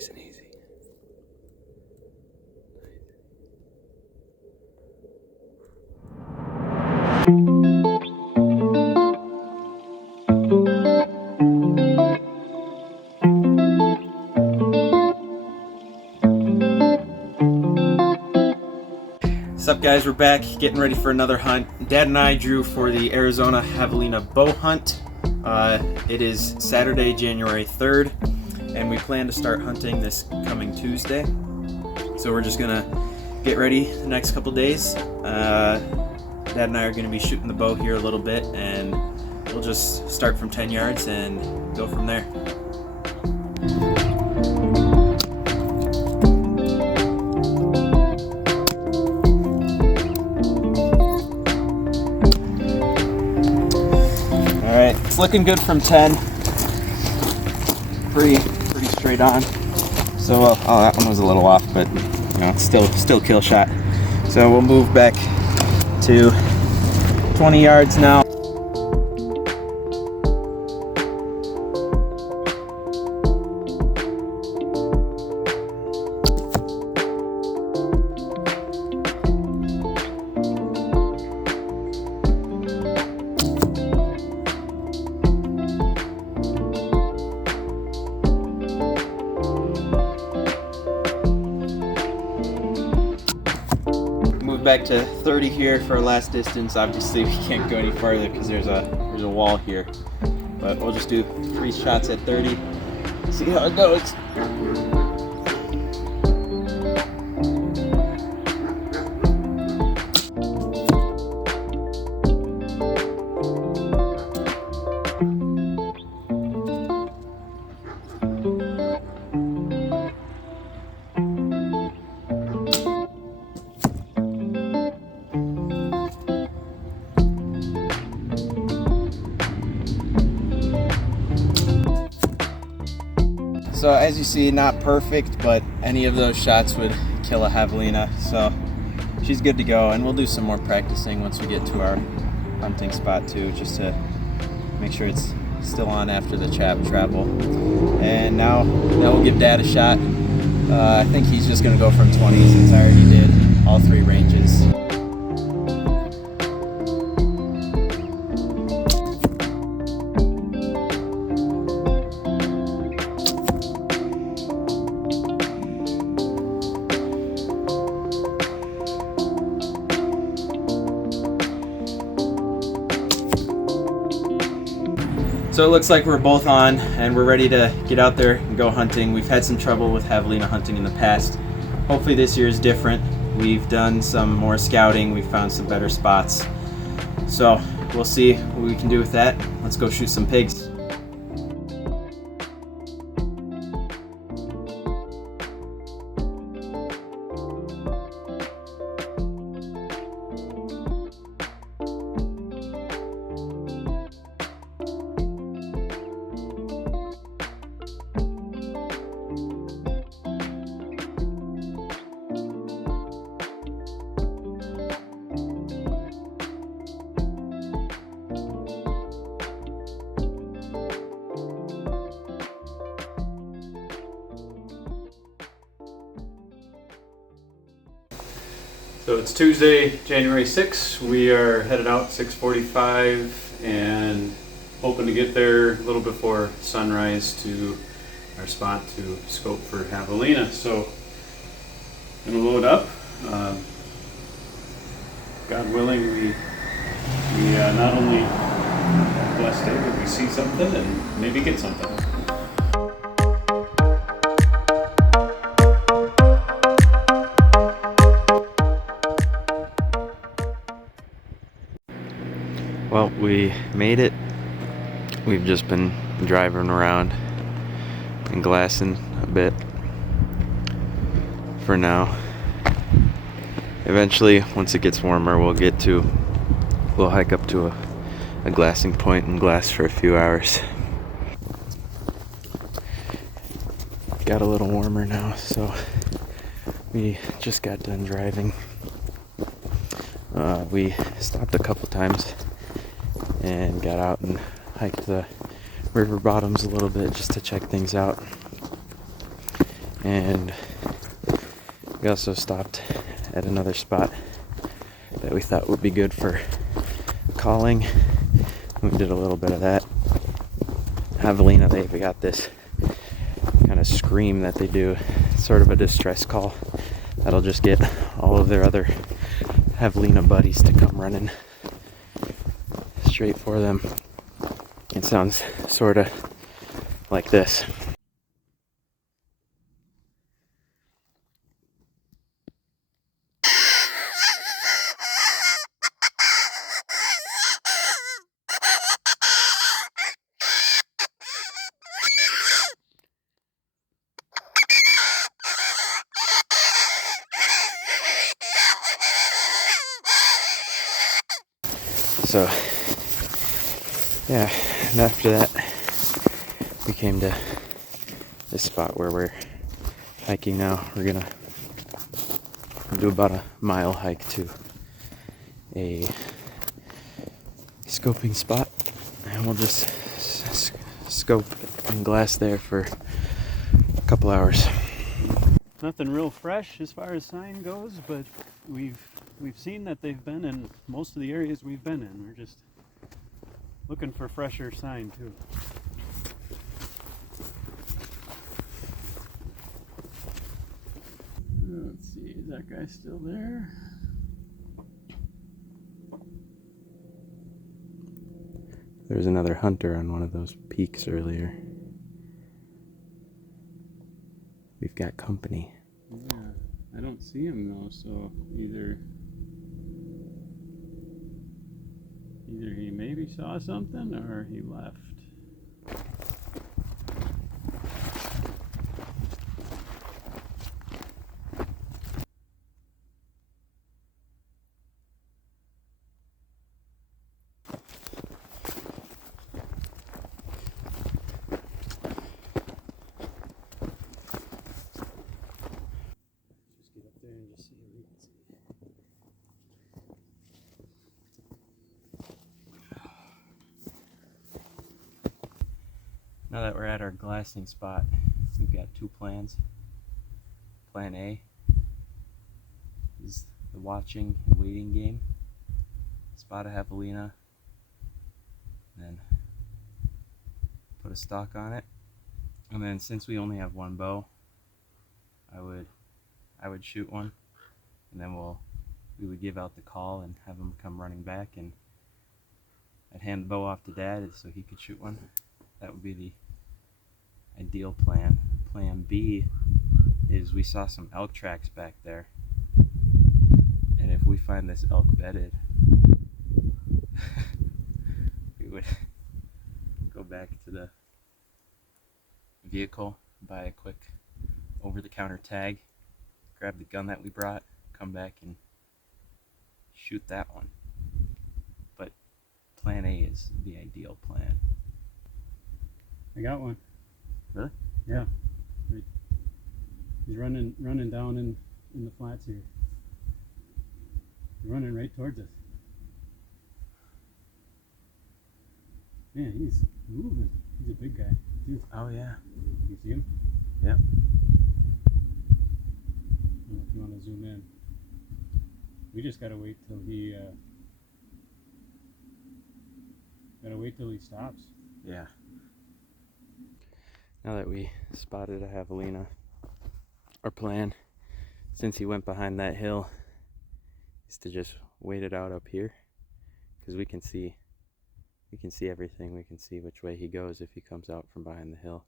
Nice and easy. What's up, guys? We're back getting ready for another hunt. Dad and I drew for the Arizona Javelina bow hunt. It is Saturday, January 3rd, and we plan to start hunting this coming Tuesday. So we're just gonna get ready the next couple days. Dad and I are gonna be shooting the bow here a little bit, and we'll just start from 10 yards and go from there. Alright, it's looking good from 10. Pretty straight on. So, oh, that one was a little off, but you know, it's still kill shot. So we'll move back to 20 yards now. Back to 30 here for our last distance. Obviously we can't go any farther because there's a wall here, but we'll just do 3 shots at 30, see how it goes. So as you see, not perfect, but any of those shots would kill a Javelina. So she's good to go, and we'll do some more practicing once we get to our hunting spot too, just to make sure it's still on after the travel. And now we'll give Dad a shot. I think he's just gonna go from 20 since I already did all 3 ranges. So it looks like we're both on and we're ready to get out there and go hunting. We've had some trouble with Javelina hunting in the past. Hopefully this year is different. We've done some more scouting. We've found some better spots. So we'll see what we can do with that. Let's go shoot some pigs. So it's Tuesday, January 6th. We are headed out 6:45 and hoping to get there a little before sunrise to our spot to scope for Javelina. So gonna load up. God willing, we not only have a blessed day, but we see something and maybe get something. Well, we made it. We've just been driving around and glassing a bit for now. Eventually, once it gets warmer, we'll hike up to a glassing point and glass for a few hours. Got a little warmer now, so we just got done driving. We stopped a couple times and got out and hiked the river bottoms a little bit just to check things out. And we also stopped at another spot that we thought would be good for calling. We did a little bit of that. Javelina, they've got this kind of scream that they do, sort of a distress call that'll just get all of their other Javelina buddies to come running straight for them. It sounds sort of like this. So, yeah, and after that, we came to this spot where we're hiking now. We're gonna do about a mile hike to a scoping spot, and we'll just scope and glass there for a couple hours. Nothing real fresh as far as sign goes, but we've seen that they've been in most of the areas we've been in. We're just looking for fresher sign too. Let's see, is that guy still there? There was another hunter on one of those peaks earlier. We've got company. Yeah, I don't see him though, so either he maybe saw something or he left. Just get up there and just see what we can see. Now that we're at our glassing spot, we've got two plans. Plan A is the watching and waiting game. Spot a Javelina, then put a stalk on it. And then since we only have one bow, I would shoot one, and then we would give out the call and have them come running back, and I'd hand the bow off to Dad so he could shoot one. That would be the ideal plan. Plan B is we saw some elk tracks back there, and if we find this elk bedded, we would go back to the vehicle, buy a quick over-the-counter tag, grab the gun that we brought, come back and shoot that one. But plan A is the ideal plan. I got one. Really? Yeah. Right. He's running down in the flats here. He's running right towards us. Man, he's moving. He's a big guy. Dude. Oh yeah. You see him? Yeah. I don't know if you want to zoom in. We just gotta wait till he stops. Yeah. Now that we spotted a Javelina, our plan, since he went behind that hill, is to just wait it out up here, because we can see everything. We can see which way he goes if he comes out from behind the hill.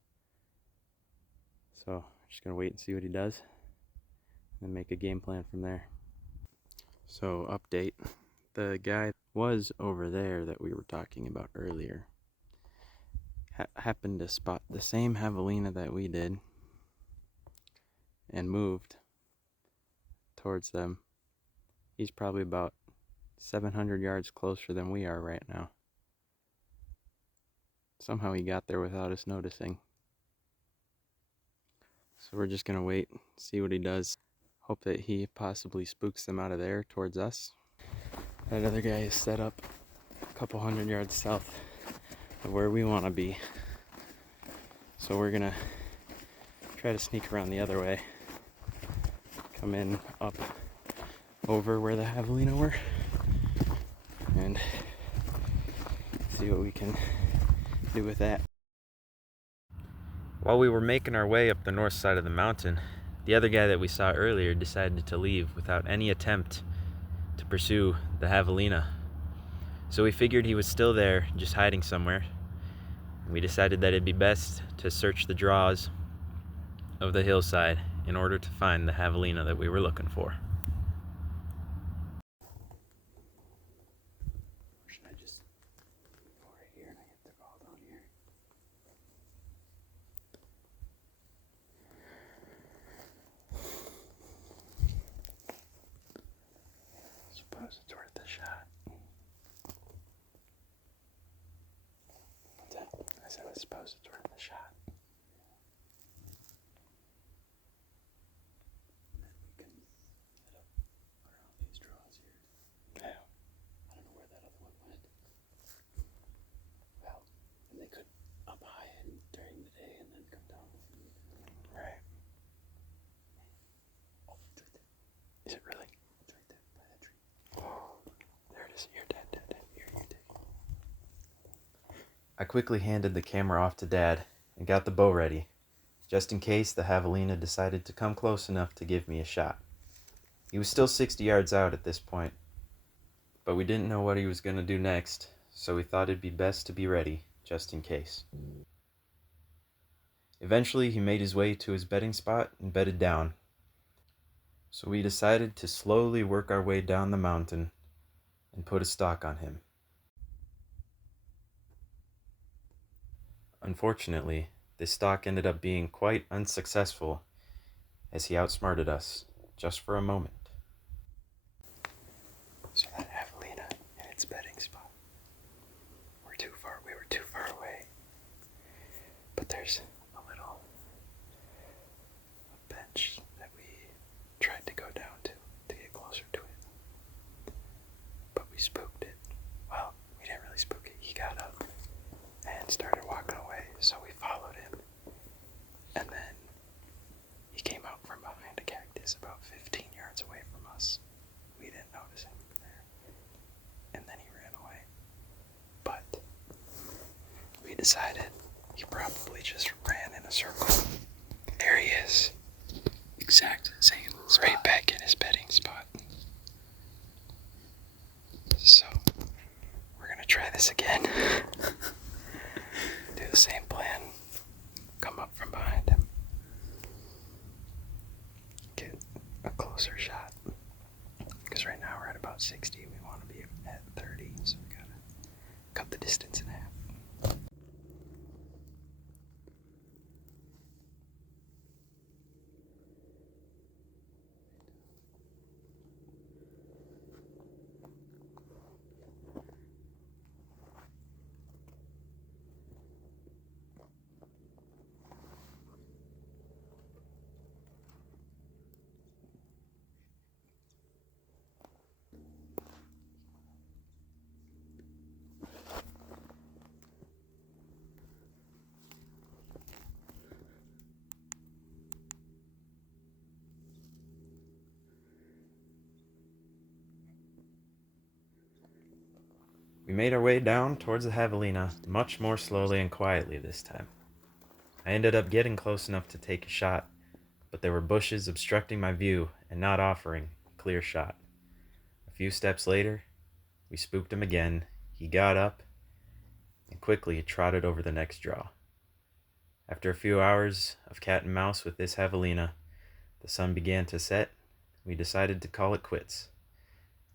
So I'm just gonna wait and see what he does, and then make a game plan from there. So update, the guy was over there that we were talking about earlier. Happened to spot the same Javelina that we did and moved towards them. He's probably about 700 yards closer than we are right now. Somehow he got there without us noticing. So we're just gonna wait, see what he does. Hope that he possibly spooks them out of there towards us. That other guy is set up a couple hundred yards south of where we want to be. So we're gonna try to sneak around the other way. Come in up over where the Javelina were and see what we can do with that. While we were making our way up the north side of the mountain, the other guy that we saw earlier decided to leave without any attempt to pursue the Javelina. So we figured he was still there, just hiding somewhere. We decided that it'd be best to search the draws of the hillside in order to find the Javelina that we were looking for. Should I just go right here and I get the call down here? Suppose it's worth a shot. What's that? I said I suppose it's worth a shot. And then we can head up around these draws here. Yeah. I don't know where that other one went. Well, and they could up high and during the day and then come down. Right. Oh, it's right there. Is it really? It's right there by that tree. Oh, there it is. You're dead. Here, you take it. I quickly handed the camera off to Dad and got the bow ready, just in case the Javelina decided to come close enough to give me a shot. He was still 60 yards out at this point, but we didn't know what he was going to do next, so we thought it'd be best to be ready, just in case. Eventually, he made his way to his bedding spot and bedded down, so we decided to slowly work our way down the mountain and put a stalk on him. Unfortunately, this stalk ended up being quite unsuccessful as he outsmarted us just for a moment. So that Javelina in its bedding spot. We were too far away. But there's a little bench that we tried to go down to get closer to it. But we spooked it. Well, we didn't really spook it. He got up and started walking away, so we followed him. And then he came out from behind a cactus about 15 yards away from us. We didn't notice him there. And then he ran away. But we decided he probably just ran in a circle. There he is. Exact same spot. Right back in his bedding spot. So, we're gonna try this again. Do the same plan. Come up from behind him. Get a closer shot. Because right now we're at about 60. We want to be at 30, so we gotta cut the distance in half. We made our way down towards the Javelina, much more slowly and quietly this time. I ended up getting close enough to take a shot, but there were bushes obstructing my view and not offering a clear shot. A few steps later, we spooked him again. He got up and quickly trotted over the next draw. After a few hours of cat and mouse with this Javelina, the sun began to set. We decided to call it quits,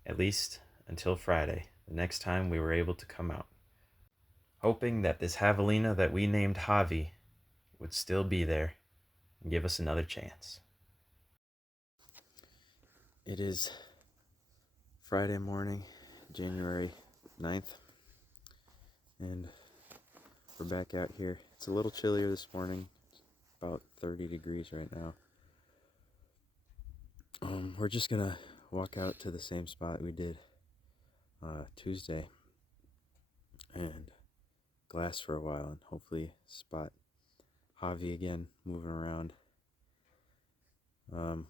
at least until Friday, the next time we were able to come out, hoping that this Javelina that we named Javi would still be there and give us another chance. It is Friday morning, January 9th, and we're back out here. It's a little chillier this morning, about 30 degrees right now. We're just gonna walk out to the same spot we did Tuesday and glass for a while and hopefully spot Javi again moving around.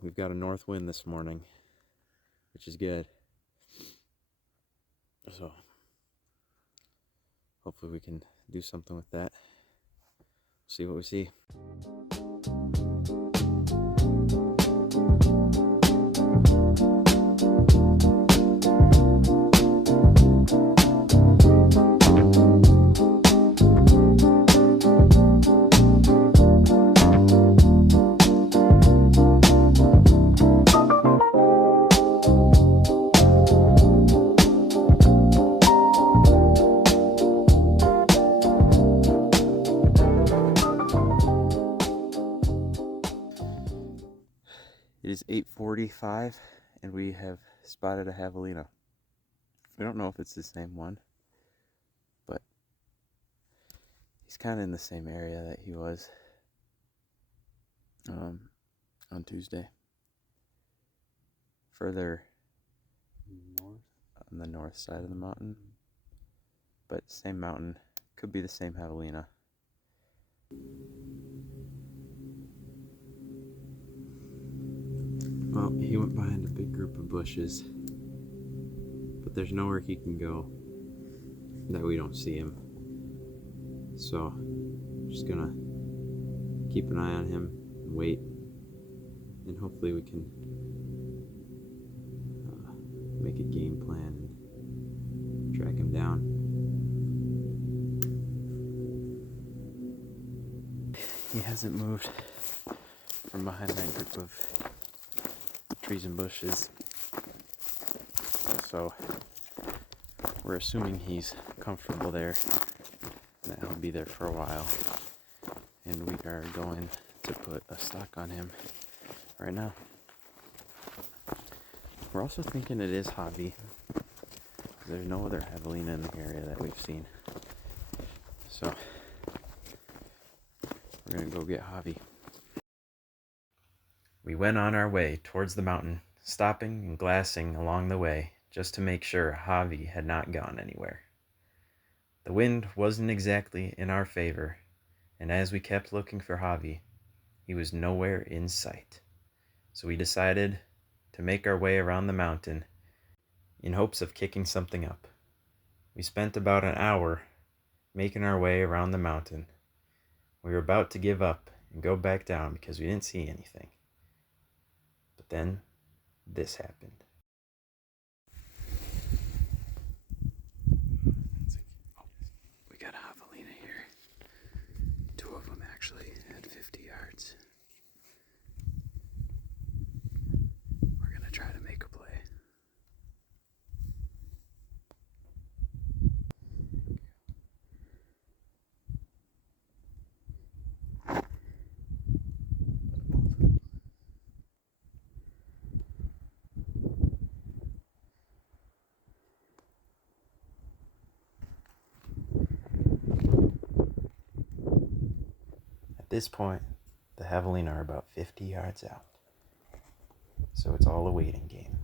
We've got a north wind this morning, which is good. So hopefully we can do something with that. See what we see. It is 8:45 and we have spotted a javelina. We don't know if it's the same one, but he's kind of in the same area that he was on Tuesday. Further north, on the north side of the mountain, but same mountain. Could be the same javelina. Well, he went behind a big group of bushes, but there's nowhere he can go that we don't see him. So, I'm just gonna keep an eye on him and wait, and hopefully we can make a game plan and track him down. He hasn't moved from behind that group of trees and bushes, so we're assuming he's comfortable there, that he'll be there for a while, and we are going to put a stalk on him right now. We're also thinking it is Javi. There's no other javelina in the area that we've seen, so we're gonna go get Javi. We went on our way towards the mountain, stopping and glassing along the way just to make sure Javi had not gone anywhere. The wind wasn't exactly in our favor, and as we kept looking for Javi, he was nowhere in sight. So we decided to make our way around the mountain in hopes of kicking something up. We spent about an hour making our way around the mountain. We were about to give up and go back down because we didn't see anything. But then this happened. We got a javelina here. Two of them actually at 50 yards. We're gonna try to make a play. At this point, the javelina are about 50 yards out, so it's all a waiting game.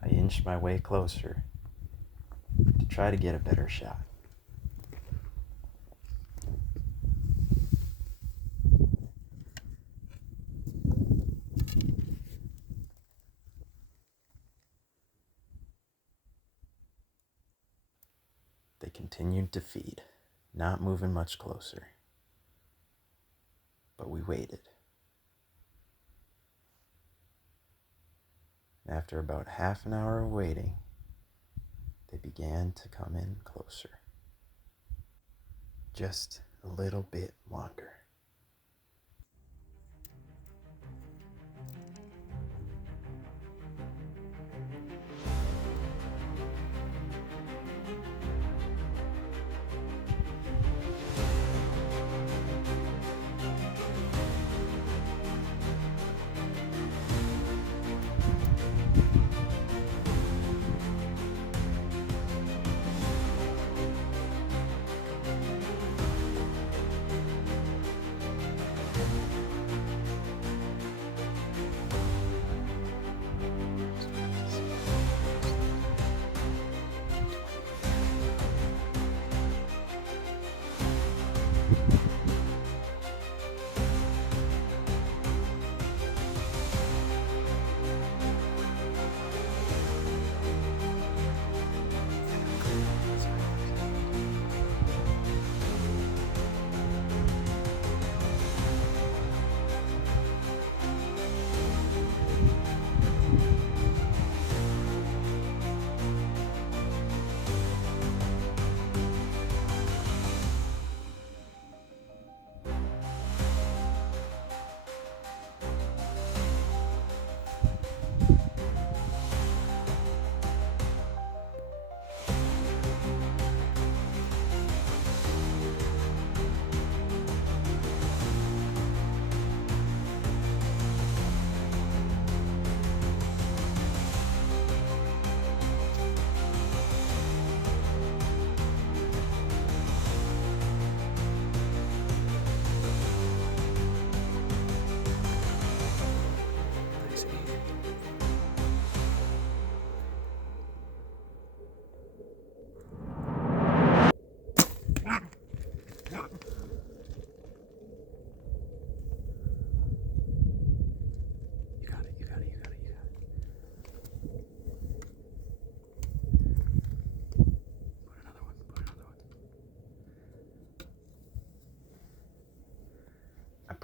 I inched my way closer to try to get a better shot. They continued to feed, not moving much closer. But we waited. After about half an hour of waiting, they began to come in closer. Just a little bit longer.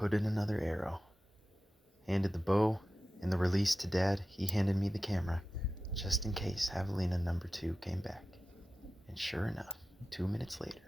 put in another arrow. Handed the bow and the release to Dad. He handed me the camera, just in case Javelina number 2 came back. And sure enough, 2 minutes later.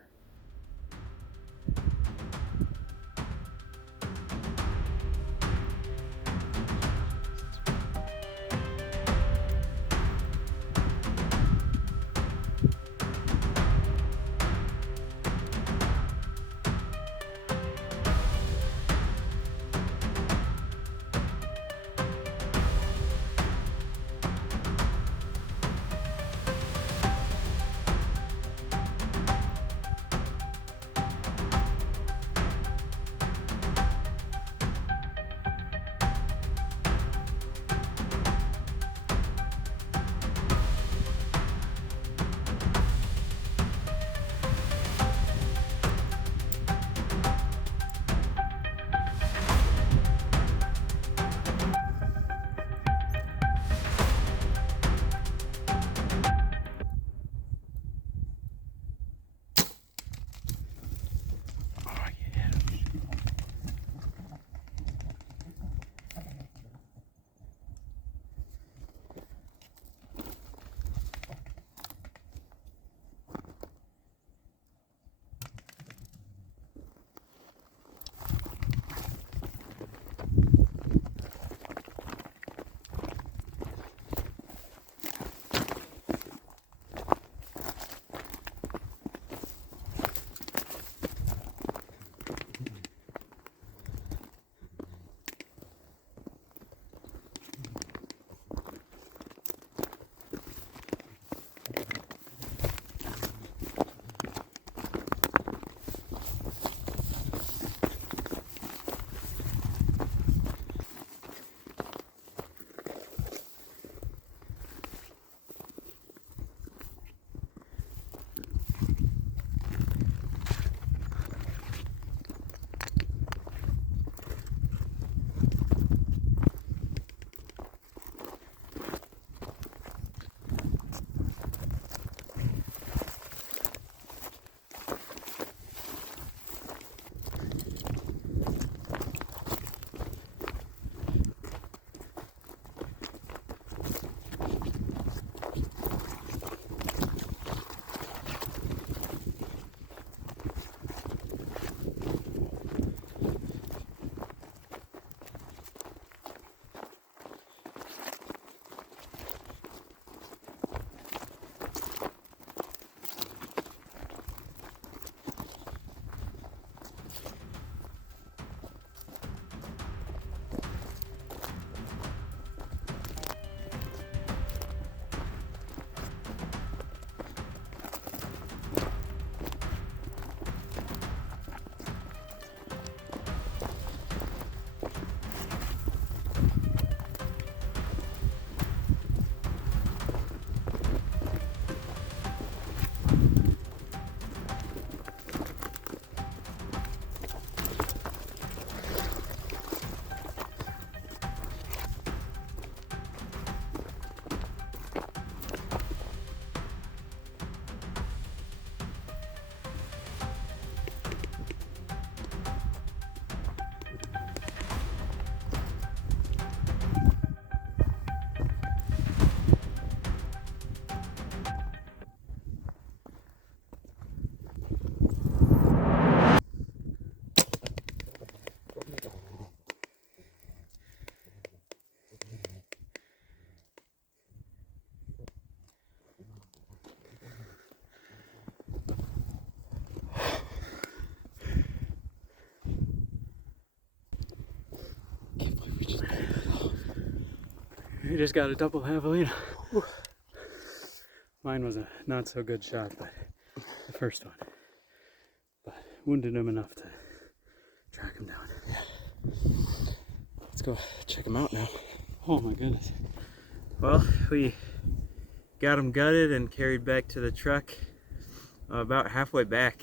We just got a double javelina. Mine was a not so good shot, but the first one. But wounded him enough to track him down. Yeah. Let's go check him out now. Oh my goodness. Well, we got him gutted and carried back to the truck. About halfway back,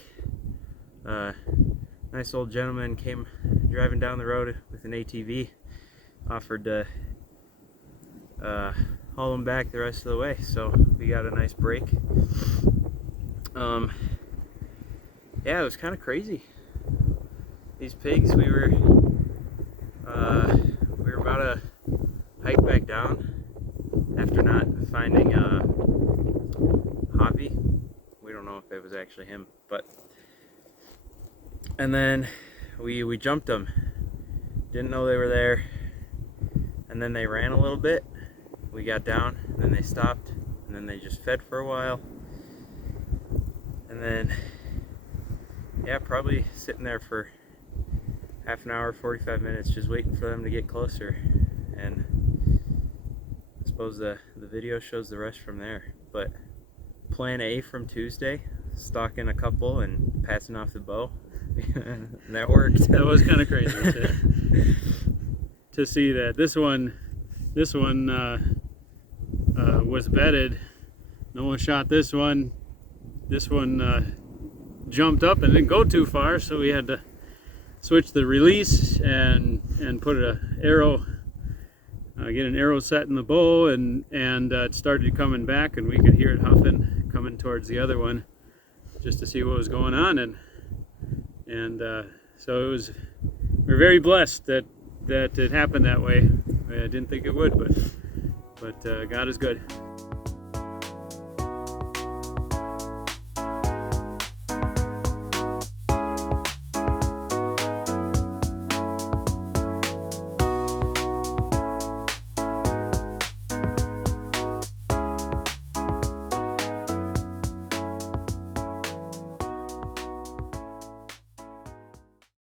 nice old gentleman came driving down the road with an ATV, offered to haul him back the rest of the way, so we got a nice break. Yeah, it was kind of crazy. These pigs, we were We were about to hike back down after not finding Javi. We don't know if it was actually him, but and then we jumped them. Didn't know they were there, and then they ran a little bit. We got down, and then they stopped, and then they just fed for a while, and then yeah, probably sitting there for half an hour, 45 minutes, just waiting for them to get closer. And I suppose the video shows the rest from there. But plan A from Tuesday, stalking a couple and passing off the bow, that worked. That was kind of crazy to see that. This one was bedded. No one shot this one. This one jumped up and didn't go too far, so we had to switch the release and put an arrow, get an arrow set in the bow, and it started coming back, and we could hear it huffing coming towards the other one, just to see what was going on, and so it was. We're very blessed that it happened that way. I didn't think it would, but God is good.